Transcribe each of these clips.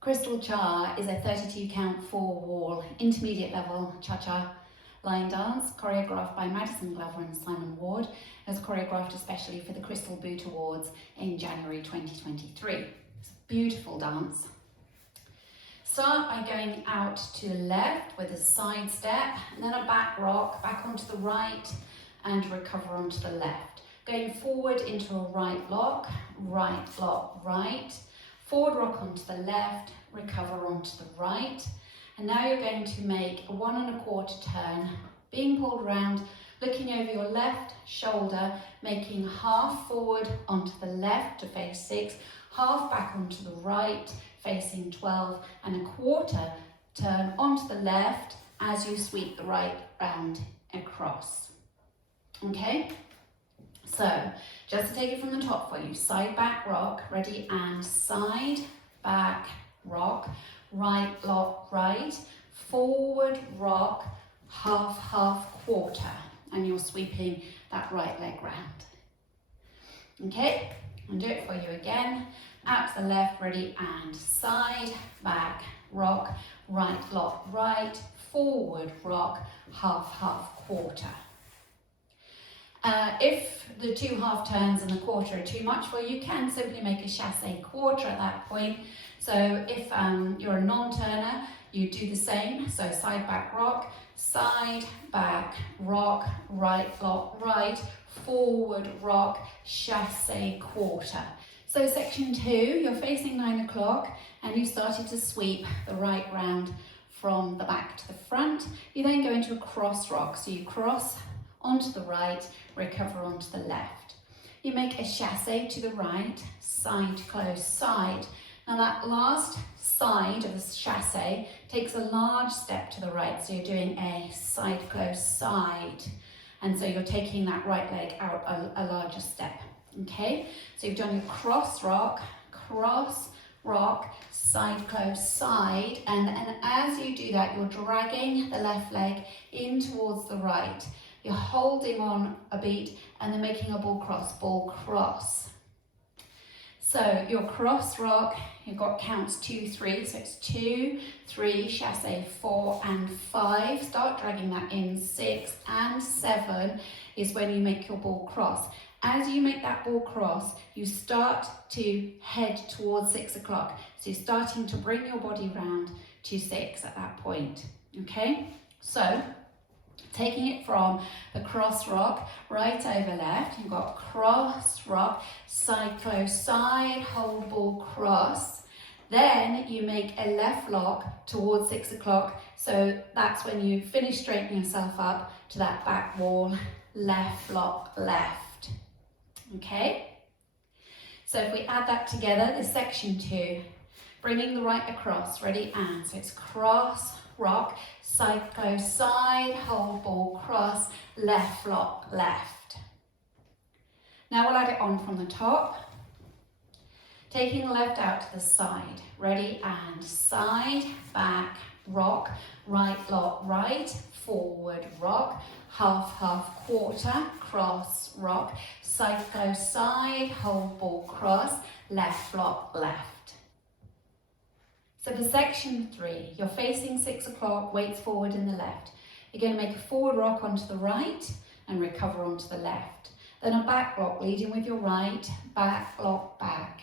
Crystal Cha is a 32 count 4-wall intermediate level cha-cha line dance choreographed by Madison Glover and Simon Ward. It was choreographed especially for the Crystal Boot Awards in January 2023. It's a beautiful dance. Start by going out to the left with a side step and then a back rock, back onto the right and recover onto the left. Going forward into a right lock, right, forward rock onto the left, recover onto the right. And now you're going to make a 1 1/4 turn, being pulled around, looking over your left shoulder, making half forward onto the left to face 6, half back onto the right, facing 12, and a 1/4 turn onto the left as you sweep the right round across. Okay? So, just to take it from the top for you, side, back, rock, ready, and side, back, rock, right, lock, right, forward, rock, half, 1/4, and you're sweeping that right leg round. Okay, I'll do it for you again. Out to the left, ready, and side, back, rock, right, lock, right, forward, rock, half, 1/4. If the 2 half turns and the 1/4 are too much for you, you can simply make a chassé 1/4 at that point. So if you're a non-turner, you do the same. So side, back, rock, side, back, rock, right, lock, right, forward, rock, chassé 1/4. So section 2, you're facing 9 o'clock and you started to sweep the right round from the back to the front. You then go into a cross rock. So you cross onto the right, recover onto the left. You make a chassé to the right, side, close, side. Now that last side of the chassé takes a large step to the right, so you're doing a side, close, side. And so you're taking that right leg out a larger step, okay? So you've done your cross rock, side, close, side. And as you do that, you're dragging the left leg in towards the right. You're holding on a beat and then making a ball cross. So your cross rock, you've got counts 2, 3, so it's 2, 3, chassé 4 and 5. Start dragging that in. 6 and 7 is when you make your ball cross. As you make that ball cross, you start to head towards 6 o'clock. So you're starting to bring your body round to 6 at that point, okay? So taking it from the cross rock, right over left, you've got cross rock, side, close, side, hold ball, cross. Then you make a left lock towards 6 o'clock. So that's when you finish straightening yourself up to that back wall, left lock, left. Okay? So if we add that together, this section 2, bringing the right across, ready, and so it's cross, rock, side, close, side, hold ball, cross, left lock, left. Now we'll add it on from the top. Taking the left out to the side, ready, and side, back, rock, right lock, right, forward, rock, half, 1/4, cross, rock, side, close, side, hold ball, cross, left lock, left. So for section 3, you're facing 6 o'clock, weights forward in the left. You're going to make a forward rock onto the right and recover onto the left. Then a back lock leading with your right, back lock, back.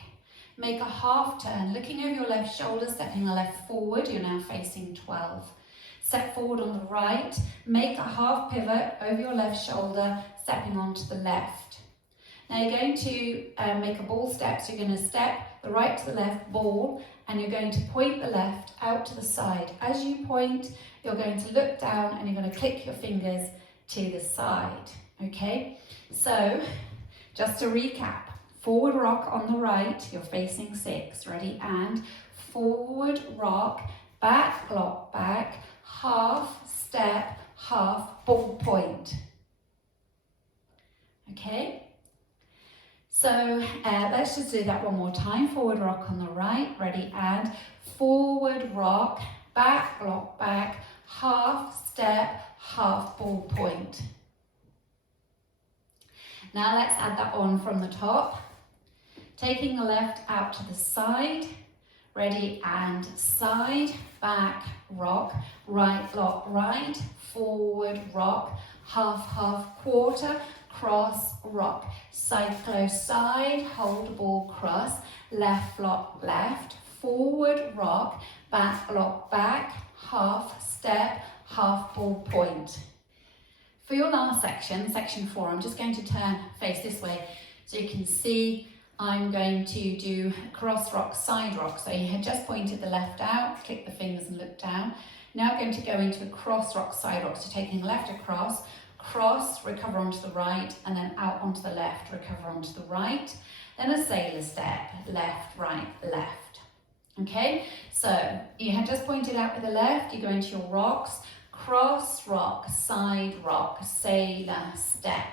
Make a half turn, looking over your left shoulder, stepping the left forward, you're now facing 12. Step forward on the right, make a half pivot over your left shoulder, stepping onto the left. Now you're going to make a ball step, so you're going to step the right to the left, ball, and you're going to point the left out to the side. As you point, you're going to look down and you're going to click your fingers to the side, okay? So, just to recap, forward rock on the right, you're facing 6, ready, and forward rock, back lock, back, half step, half ball point, okay? So let's just do that one more time. Forward rock on the right, ready, and forward rock, back lock, back, half step, half ball point. Now let's add that on from the top. Taking the left out to the side, Ready, and side, back, rock, right lock, right, forward, rock, half, half, quarter, cross, rock, side close, side, hold ball, cross, left lock, left, forward, rock, back lock, back, half, step, half ball, point. For your last section, section 4, I'm just going to turn face this way so you can see I'm going to do cross rock, side rock. So you had just pointed the left out, click the fingers and look down. Now I'm going to go into a cross rock, side rock. So taking left across, cross, recover onto the right, and then out onto the left, recover onto the right. Then a sailor step, left, right, left. Okay, so you had just pointed out with the left, you go into your rocks, cross rock, side rock, sailor step.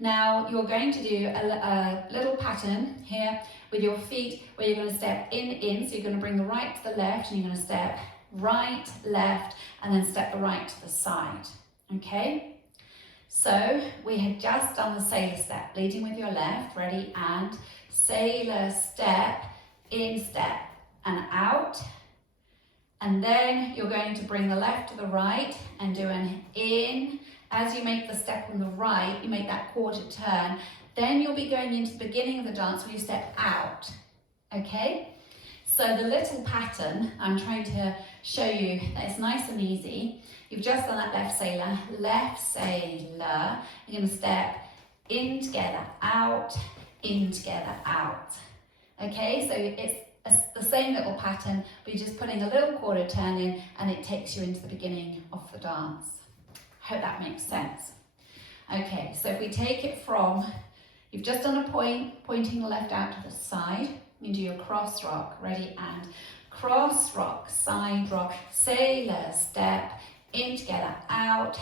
Now you're going to do a little pattern here with your feet where you're going to step in, so you're going to bring the right to the left and you're going to step right, left, and then step the right to the side, okay? So we had just done the sailor step, leading with your left, ready, and sailor step, in step, and out. And then you're going to bring the left to the right and do an in. As you make the step on the right, you make that quarter turn. Then you'll be going into the beginning of the dance where you step out, okay? So the little pattern, I'm trying to show you that it's nice and easy. You've just done that left sailor, you're going to step in together, out, in together, out. Okay, so it's the same little pattern, but you're just putting a little quarter turn in and it takes you into the beginning of the dance. Hope that makes sense. Okay, so if we take it from, you've just done a point, pointing the left out to the side, you do your cross rock, ready, and cross rock, side rock, sailor step, in together, out,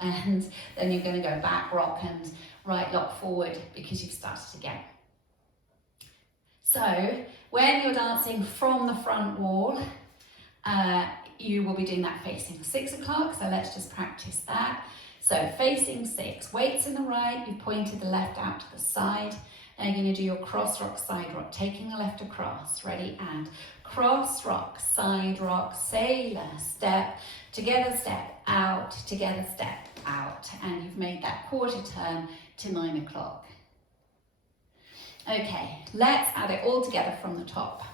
and then you're going to go back rock and right lock forward because you've started again. So when you're dancing from the front wall, you will be doing that facing 6 o'clock, so let's just practice that. So facing 6, weights in the right, you've pointed the left out to the side, and you're going to do your cross rock, side rock, taking the left across, ready, and cross rock, side rock, sailor step, together step out, and you've made that quarter turn to 9 o'clock. Okay, let's add it all together from the top.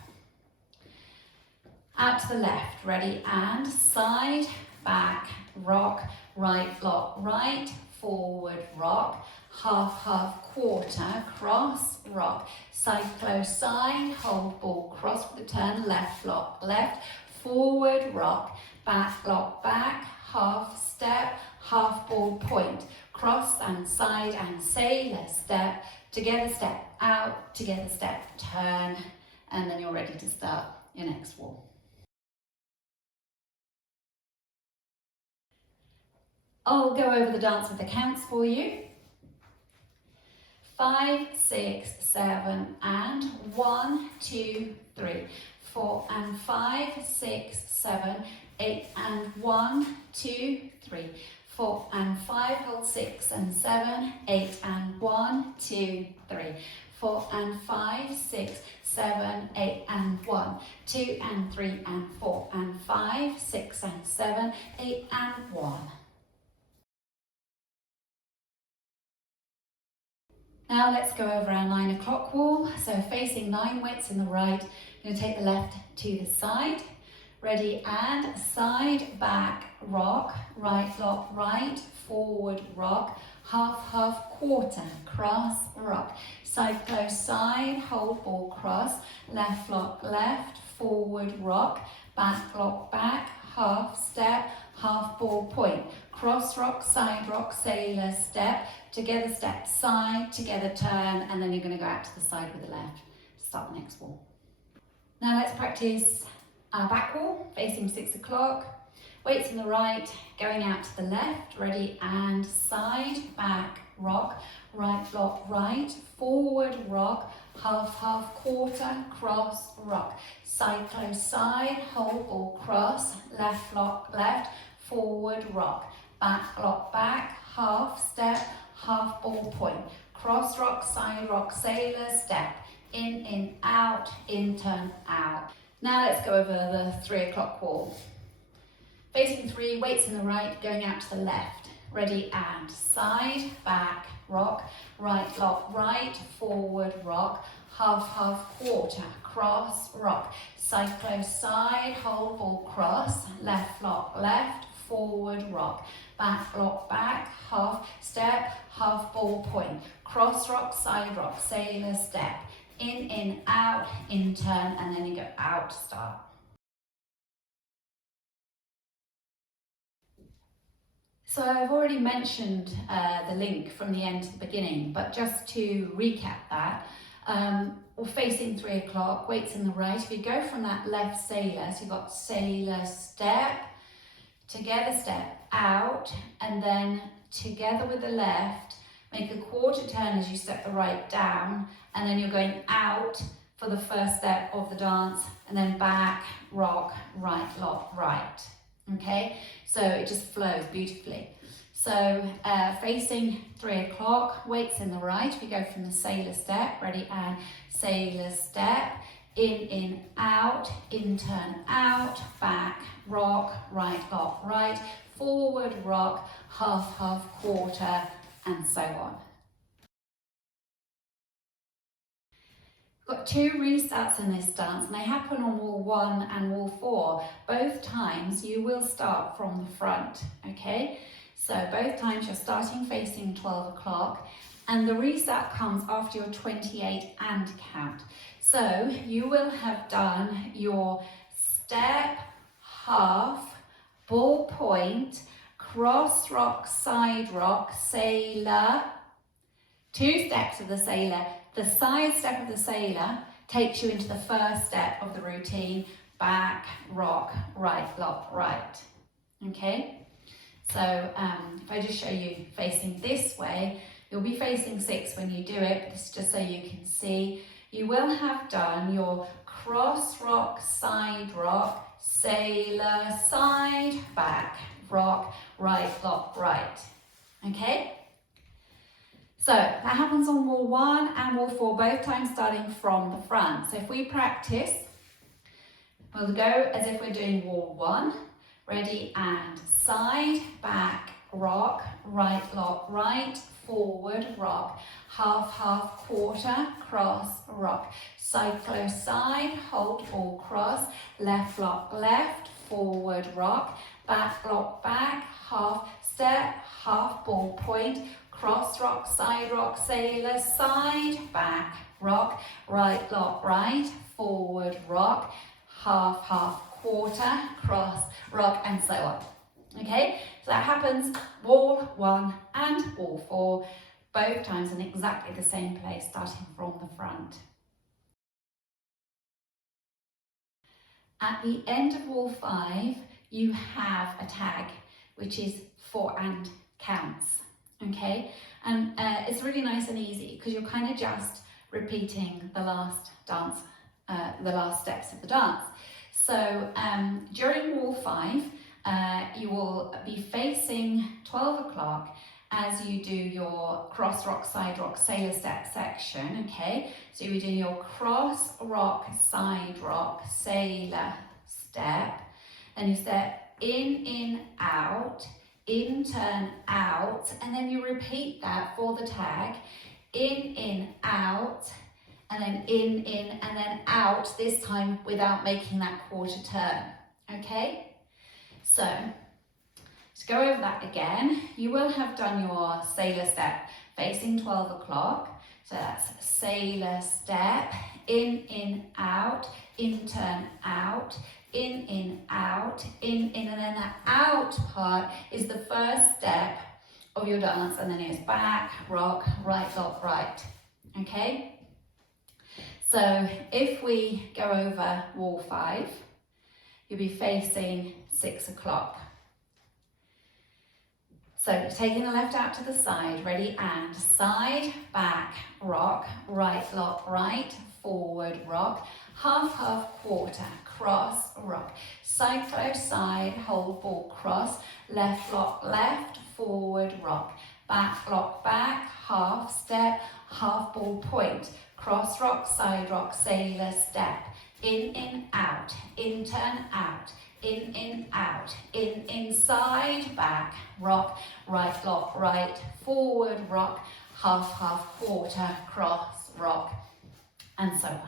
Out to the left, ready, and side, back, rock, right, lock, right, forward, rock, half, half, quarter, cross, rock, side, close, side, hold ball, cross with the turn, left, lock, left, forward, rock, back, lock, back, half, step, half ball, point, cross and side and sailor step, together step out, together step, turn, and then you're ready to start your next wall. I'll go over the dance with the counts for you. 5, 6, 7, and 1, 2, 3, 4, and 5, 6, 7, 8, and 1, 2, 3, 4, and 5, hold 6, and 7, 8, and 1, 2, 3, 4, and 5, 6, 7, 8, and 1, 2, and 3, and 4, and 5, 6, and 7, 8, and 1. Now let's go over our 9 o'clock wall. So facing 9 weights in the right, you're going to take the left to the side. Ready, and side, back, rock, right, lock, right, forward, rock, half, half, quarter, cross, rock, side, close, side, hold ball, cross, left, lock, left, forward, rock, back, lock, back, half, step, half ball, point, cross, rock, sailor, step, together step, side, together turn, and then you're going to go out to the side with the left to start the next wall. Now let's practice our back wall, facing 6 o'clock. Weights in the right, going out to the left, ready, and side, back, rock, right, lock, right, forward, rock, half, half, quarter, cross, rock, side, close, side, hold ball, cross, left, lock, left, forward, rock, back, lock, back, half, step, half ball, point, cross, rock, sailor, step, in, out, in, turn, out. Now let's go over the 3 o'clock wall. Facing 3, weights in the right, going out to the left. Ready, and side, back, rock, right, lock, right, forward, rock, half, half, quarter, cross, rock, side, close, side, hold, ball, cross, left, lock, left, forward, rock, back, lock, back, half, step, half, ball, point, cross, rock, side, rock, sailor, step, in, out, in, turn, and then you go out, start. So I've already mentioned the link from the end to the beginning, but just to recap that, we're facing 3 o'clock, weights in the right. If you go from that left sailor, so you've got sailor, step, together, step, out, and then together with the left, make a quarter turn as you step the right down, and then you're going out for the first step of the dance, and then back, rock, right, lock, right. Okay, so it just flows beautifully. So facing 3 o'clock, weights in the right. We go from the sailor step, ready, and sailor step, in, out, in, turn, out, back, rock, right, lock, right, forward, rock, half, half, quarter, and so on. We've got 2 restarts in this dance, and they happen on wall 1 and wall 4. Both times you will start from the front, okay? So both times you're starting facing 12 o'clock, and the restart comes after your 28 and count. So you will have done your step, half, ball point, cross rock, side rock, sailor, 2 steps of the sailor. The side step of the sailor takes you into the first step of the routine, back, rock, right, lock, right. Okay? So if I just show you facing this way, you'll be facing 6 when you do it, but this is just so you can see. You will have done your cross rock, side rock, sailor, side, back, rock, right, lock, right. Okay? So that happens on wall 1 and wall 4, both times starting from the front. So if we practice, we'll go as if we're doing wall 1. Ready, and side, back, rock, right, lock, right, forward, rock, half, half, quarter, cross, rock, side, close, side, hold, ball, cross, left, lock, left, forward, rock, back, lock, back, half, step, half, ball, point, cross, rock, side, rock, sailor, side, back, rock, right, lock, right, forward, rock, half, half, quarter, cross, rock, and so on. Okay, so that happens wall 1 and wall 4, both times in exactly the same place, starting from the front. At the end of wall 5, you have a tag, which is 4 and counts. Okay, and it's really nice and easy because you're kind of just repeating the last dance, the last steps of the dance. So during wall 5, you will be facing 12 o'clock as you do your cross rock, side rock, sailor step section. Okay, so you'll be doing your cross rock, side rock, sailor step, and you step in, out, in, turn, out, and then you repeat that for the tag, in, out, and then in, and then out, this time without making that quarter turn, okay? So, to go over that again, you will have done your sailor step facing 12 o'clock, so that's sailor step, in, out, in, turn, out, in, out, in, and then that out part is the first step of your dance, and then it's back, rock, right, lock, right, okay? So if we go over wall 5, you'll be facing 6 o'clock. So taking the left out to the side, ready, and side, back, rock, right, lock, right, forward, rock, half, half, quarter, cross, rock, side, close, side, hold, ball, cross, left, lock, left, forward, rock, back, lock, back, half, step, half, ball, point, cross rock, side rock, sailor step, in, out, in, turn, out, in, out, in, side, back, rock, right, lock, right, forward, rock, half, half, quarter, cross, rock, and so on.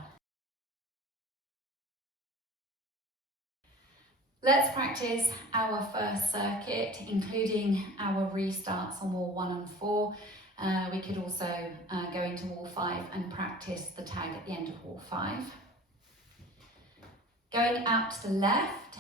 Let's practice our first circuit, including our restarts on wall 1 and 4. We could also go into wall 5 and practice the tag at the end of wall 5. Going out to the left,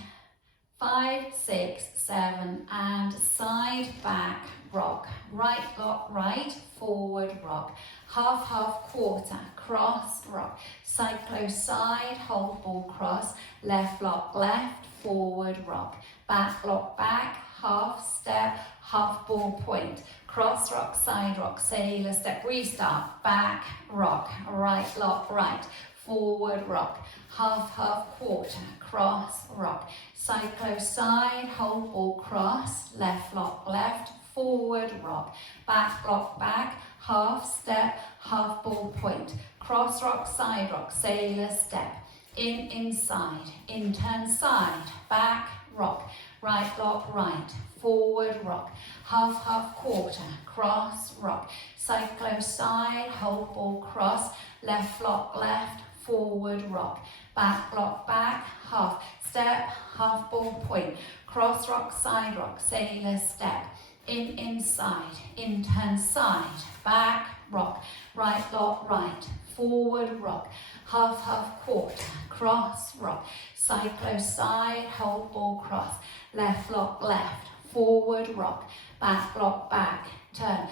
5, 6, 7, and side, back, rock, right, lock, right, forward, rock, half, half, quarter, cross, rock, side, close, side, hold, ball, cross, left, lock, left, forward, rock, back, lock, back, half, step, half, ball, point, cross, rock, side, rock, sailor, step, restart, back, rock, right, lock, right, forward, rock, half, half, quarter, cross, rock, side, close, side, hold, ball, cross, left, lock, left, forward, rock, back, lock, back, half, step, half, ball, point, cross, rock, side, rock, sailor, step, inside, in, turn, side, back, rock, right, lock, right, forward, rock, half, half, quarter, cross, rock, side, close, side, hold, ball, cross, left, lock, left, forward, rock, back, lock, back, half, step, half, ball, point, cross, rock, side, rock, sailor, step, inside, in, turn, side, back, rock, right, lock, right, forward, rock, half, half, quarter, cross, rock, side, close, side, hold, ball, cross, left, lock, left, forward, rock, back, lock, back, turn,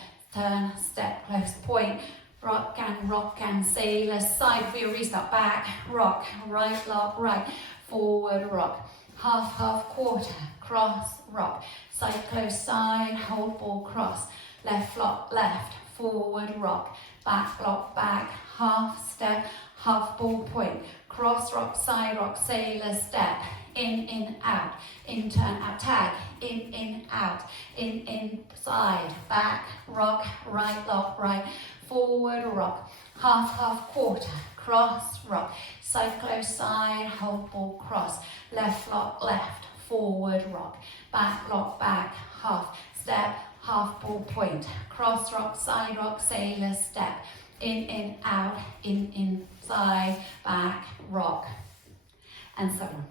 step, close, point, rock and sailor, side for your restart, back, rock, right, lock, right, forward, rock, half, half, quarter, cross, rock, side, close, side, hold, ball, cross, left, lock, left, forward, rock, back, lock, back, half, step, half, ball, point, cross, rock, side, rock, sailor, step, in, out, in, turn, out, tag, in, out, in, side, back, rock, right, lock, right, forward, rock, half, half, quarter, cross, rock, side, close, side, hold, ball, cross, left, lock, left, forward, rock, back, lock, back, half, step, half, ball, point, cross, rock, side, rock, sailor, step, in, out, in, side, back, rock, and so on.